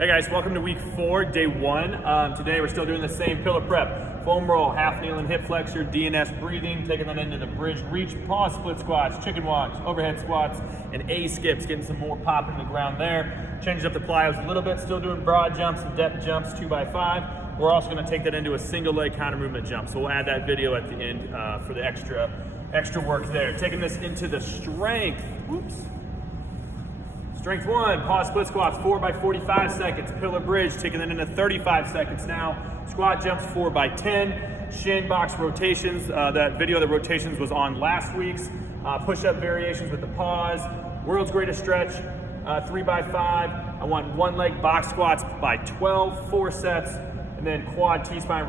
Hey guys, welcome to week 4, day 1. Today we're still doing the same pillar prep. Foam roll, half kneel and hip flexor, DNS breathing, taking that into the bridge reach, pause split squats, chicken walks, overhead squats, and A skips, getting some more pop in the ground there. Changing up the plyos a little bit, still doing broad jumps and depth jumps 2x5. We're also gonna take that into a single leg counter movement jump. So we'll add that video at the end for the extra work there. Taking this into the strength, Strength 1, pause split squats, 4x45 seconds. Pillar bridge, taking that into 35 seconds now. Squat jumps, 4x10. Shin box rotations, that video of the rotations was on last week's. Push-up variations with the pause. World's greatest stretch, 3x5. I want one leg box squats by 12, 4 sets. And then quad T-spine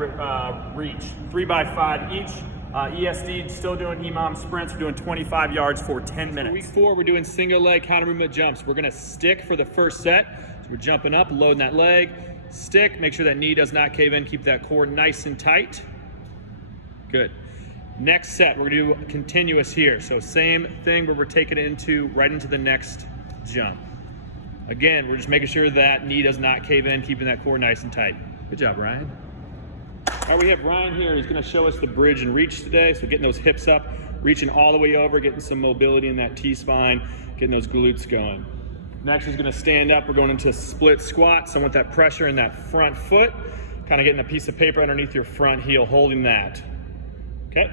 reach, 3x5 each. ESD, still doing EMOM sprints. We're doing 25 yards for 10 minutes. Week 4, we're doing single leg counter movement jumps. We're gonna stick for the first set. So we're jumping up, loading that leg. Stick, make sure that knee does not cave in. Keep that core nice and tight. Good. Next set, we're gonna do continuous here. So same thing, but we're taking it right into the next jump. Again, we're just making sure that knee does not cave in, keeping that core nice and tight. Good job, Ryan. All right, we have Ryan here. He's going to show us the bridge and reach today. So getting those hips up, reaching all the way over, getting some mobility in that T-spine, getting those glutes going. Next, he's going to stand up. We're going into split squat. So I want that pressure in that front foot, kind of getting a piece of paper underneath your front heel, holding that. Okay.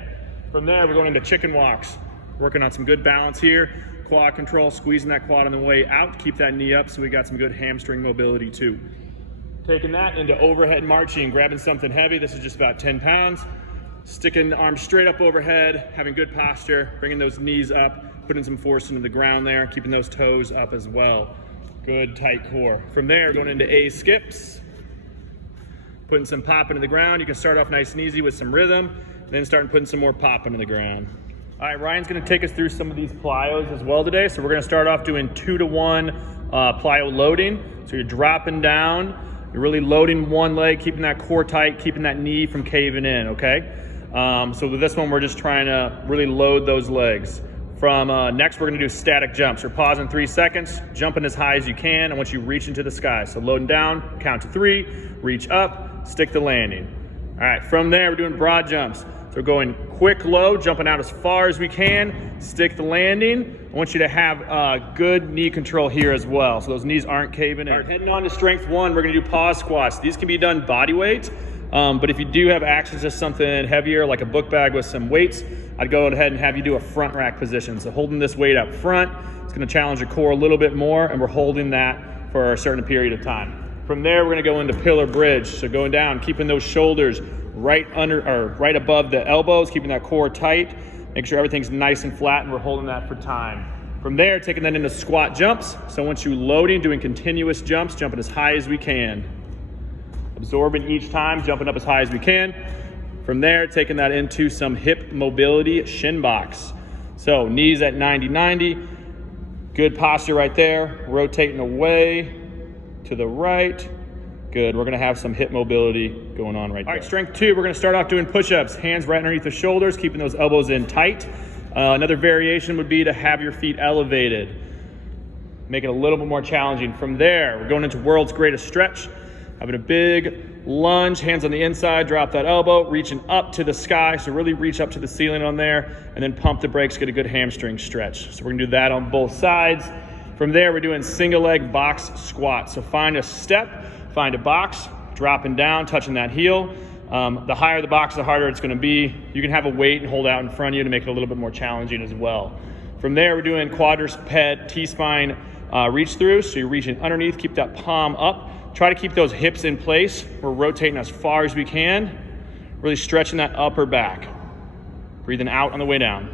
From there, we're going into chicken walks. Working on some good balance here. Quad control, squeezing that quad on the way out. Keep that knee up so we got some good hamstring mobility too. Taking that into overhead marching, grabbing something heavy. This is just about 10 pounds. Sticking the arms straight up overhead, having good posture, bringing those knees up, putting some force into the ground there, keeping those toes up as well. Good tight core. From there, going into A skips, putting some pop into the ground. You can start off nice and easy with some rhythm, then start putting some more pop into the ground. All right, Ryan's gonna take us through some of these plyos as well today. So we're gonna start off doing 2-to-1 plyo loading. So you're dropping down, you're really loading one leg, keeping that core tight, keeping that knee from caving in, okay? So with this one, we're just trying to really load those legs. From next, we're gonna do static jumps. You're pausing 3 seconds, jumping as high as you can. I want you to reach into the sky. So loading down, count to 3, reach up, stick the landing. All right, from there, we're doing broad jumps. So we're going quick load, jumping out as far as we can, stick the landing. I want you to have good knee control here as well, so those knees aren't caving in. All right, heading on to strength 1, we're gonna do pause squats. These can be done body weight, but if you do have access to something heavier, like a book bag with some weights, I'd go ahead and have you do a front rack position. So holding this weight up front, it's gonna challenge your core a little bit more, and we're holding that for a certain period of time. From there, we're gonna go into pillar bridge. So going down, keeping those shoulders right above the elbows, keeping that core tight. Make sure everything's nice and flat, and we're holding that for time. From there, taking that into squat jumps. So once you're loading, doing continuous jumps, jumping as high as we can. Absorbing each time, jumping up as high as we can. From there, taking that into some hip mobility shin box. So knees at 90-90. Good posture right there. Rotating away to the right. Good, we're gonna have some hip mobility going on right there. All right, strength 2, we're gonna start off doing push-ups. Hands right underneath the shoulders, keeping those elbows in tight. Another variation would be to have your feet elevated. Make it a little bit more challenging. From there, we're going into world's greatest stretch. Having a big lunge, hands on the inside, drop that elbow, reaching up to the sky. So really reach up to the ceiling on there, and then pump the brakes, get a good hamstring stretch. So we're gonna do that on both sides. From there, we're doing single leg box squat. So find a step, find a box, dropping down, touching that heel. The higher the box, the harder it's gonna be. You can have a weight and hold out in front of you to make it a little bit more challenging as well. From there, we're doing quadruped T-spine reach through. So you're reaching underneath, keep that palm up. Try to keep those hips in place. We're rotating as far as we can, really stretching that upper back. Breathing out on the way down.